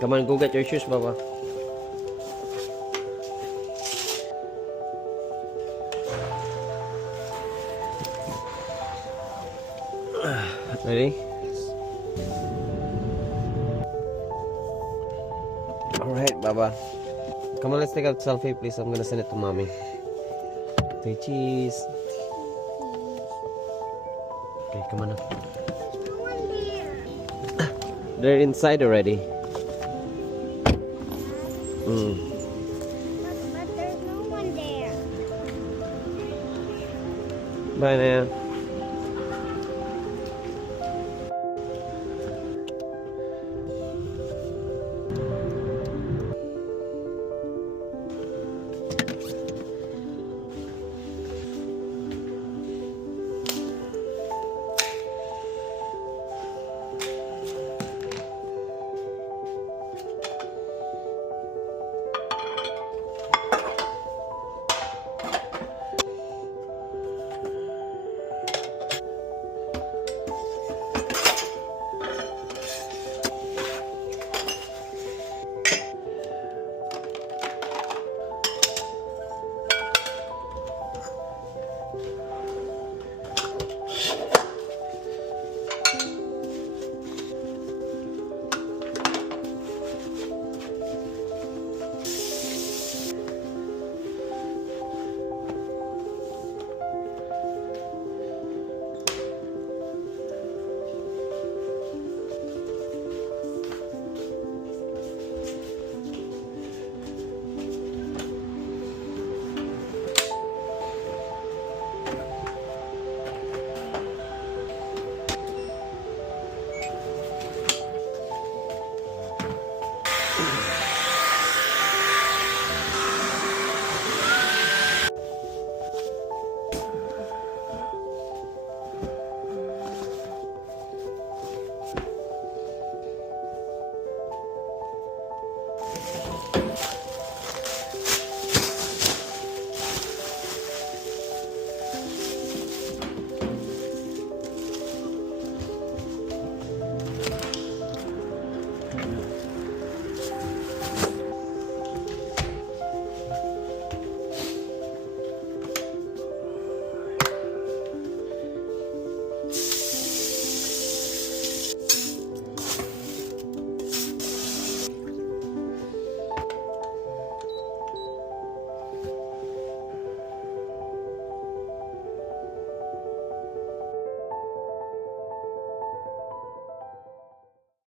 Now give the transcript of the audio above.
Come on, go get your shoes, Baba. Ready? Alright, Baba. Come on, let's take a selfie, please. I'm gonna send it to mommy. Say cheese. Okay, come on now. There's no one there. They're inside already. But there's no one there. Bye now.